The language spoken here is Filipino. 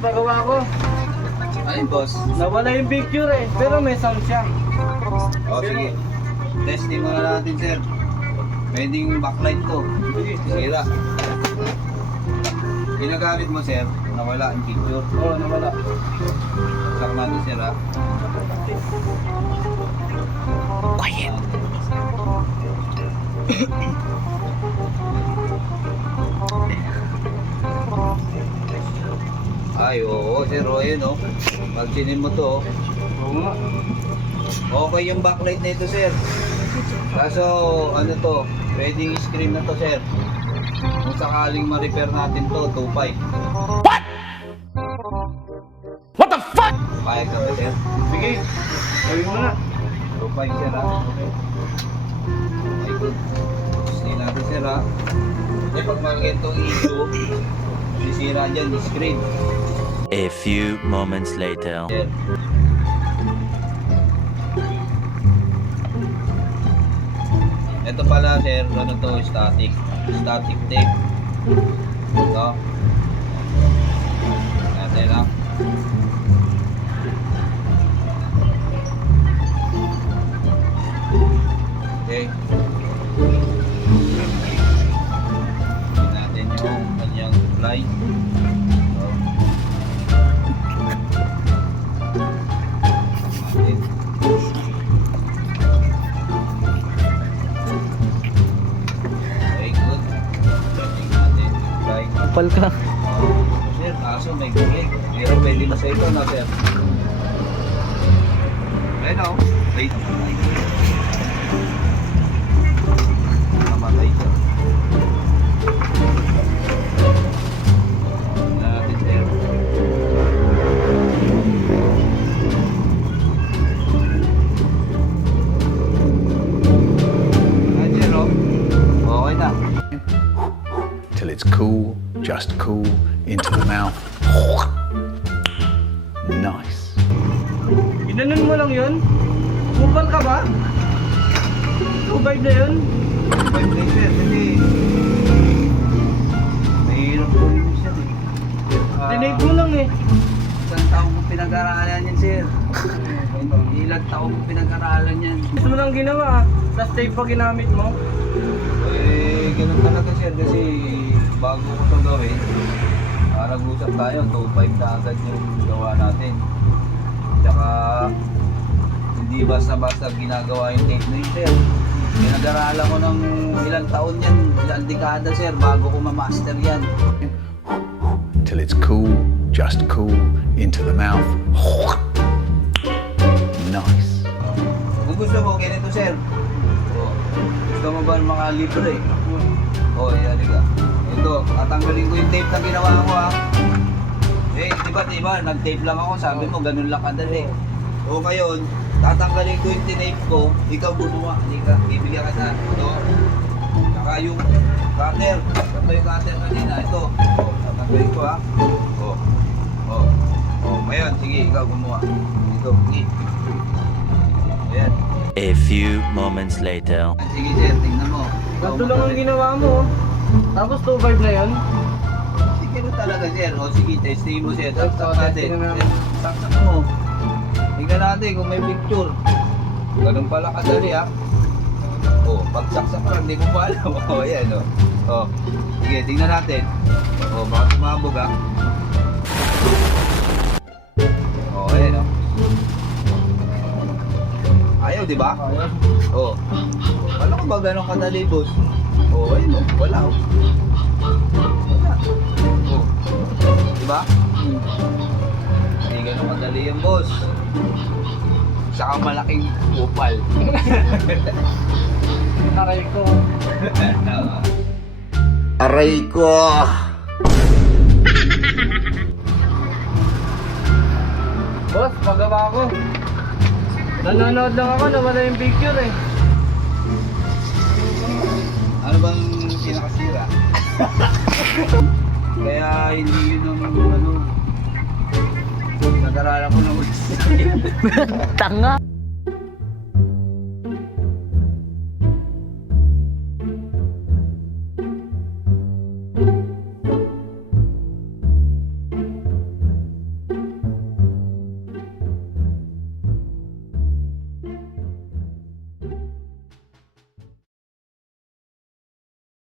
pagawa ko. Ayun, boss. Nawala yung picture eh, pero may sound siya. O, sige. Testing muna natin, sir. Pwedeng backlight to. Sira. Ginagamit mo, sir. Nawala ang picture. Oo, nawala. Sarmado, sir, ha? Quiet. Ay, oo, sir. O, ayun, o. Pag sinin mo to, Oo nga. okay yung backlight na ito, sir. Kaso, ano to, pwedeng screen na to, sir. Kung sakaling ma-repair natin to, 2.5. What the fuck? Payag ka ba, sir? Sige, gawin mo na. 2.5, sir, ha? Okay, good. Gusto natin, sir, ha? Eh, pag magagantong issue, sisira dyan, screen. A few moments later. Sir. Ito pala, sir, ano to, static tape. Ito. Natin lang. Okay. Tignan natin yung kanyang supply. Ito. Natin. Okay, good. Checking natin. Supply. Kapal ka. Sir, kaso may gulig. Pero pwede na sa ito na, sir. Ayun o. Wait. Namatay siya. Tignan natin, sir. Ayan, sir, o. Okay na. Till it's cool, just cool, into the mouth. Nice. Ginanon mo lang yun? Kupal ka ba? 2.5 na yun? 5 days, sir, kasi mahirap po yun, sir, eh. Dinate mo lang eh. Isang taong kong pinag-aralan yan, sir. Ilang taong kong pinag-aralan yan. Gusto mo lang ginawa ah. Tapos tape pa ginamit mo. Eh, ganun talaga, sir, kasi bago ko ito gawin, nag-usap tayo, 2.5 na agad yung gawa natin. Tsaka, hindi basta-basta ginagawa yung tape na yun, sir. Pinag-aralan ko ng ilang taon yan, ilang dekada, sir, bago ko ma-master yan. Till it's cool, just cool, into the mouth. Nice. Kung gusto mo, ganito, sir. Oh, gusto mo ba makalibre? Oh, yan, ka. Ito, tatanggalin ko yung tape na ginawa ko, ha. Eh, diba, nag-tape lang ako, sabi mo, ganun lang kadali. O ngayon, tatanggalin ko yung tinape ko, ikaw gumawa, halika, bibigyan ka sa ito. Saka yung cutter, ito yung cutter kanina, ito. O, tatanggalin ko, ha. Ngayon, sige, ikaw gumawa. Ito, sige. Ayan. A few moments later. Sige, sir, tingnan mo. Ikaw Ganito lang ang magkakalit. ginawa mo. Tapos 2.5 na yun. Sige na talaga, sir. O sige, testing mo, sir. Saksak natin. Testing na natin. Saksak mo. Tingnan natin kung may picture. Ganun pala kadali, ha. O, pagsaksak lang, hindi ko pa alam. O, ayan, o. O, sige, tingnan natin. O, baka tumabog, ha. O, ayan, o. Ayaw, di ba? Ayun. O. Wala ko ba ganun kadali, boss? O, ayun, o. Wala, o. Wala. O. Di ba? Hindi ganun kadali yan, boss. Saka malaking upal. Aray ko. Aray ko! Boss, pagawa ko. Nanonood lang ako, nawala yung picture eh. Ano bang pinakasira? Kaya hindi yun ang ano. Nag-aralan ko na Tanga.